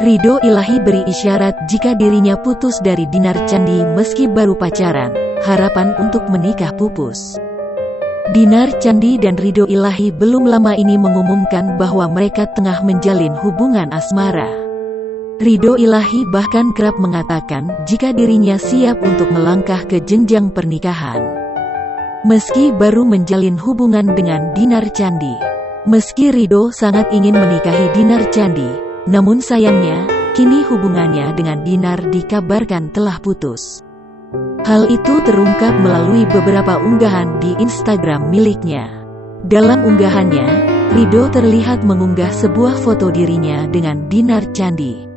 Ridho Ilahi beri isyarat jika dirinya putus dari Dinar Candi meski baru pacaran, harapan untuk menikah pupus. Dinar Candi dan Ridho Ilahi belum lama ini mengumumkan bahwa mereka tengah menjalin hubungan asmara. Ridho Ilahi bahkan kerap mengatakan jika dirinya siap untuk melangkah ke jenjang pernikahan. Meski baru menjalin hubungan dengan Dinar Candi. Meski Ridho sangat ingin menikahi Dinar Candi, namun sayangnya, kini hubungannya dengan Dinar dikabarkan telah putus. Hal itu terungkap melalui beberapa unggahan di Instagram miliknya. Dalam unggahannya, Ridho terlihat mengunggah sebuah foto dirinya dengan Dinar Candi.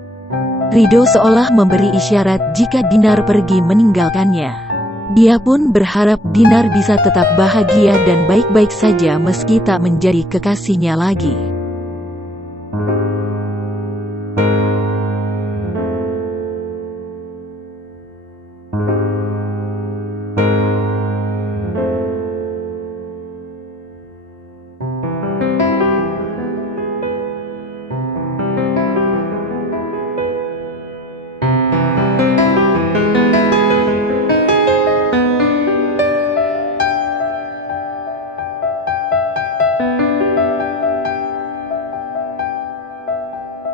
Ridho seolah memberi isyarat jika Dinar pergi meninggalkannya. Dia pun berharap Dinar bisa tetap bahagia dan baik-baik saja meski tak menjadi kekasihnya lagi.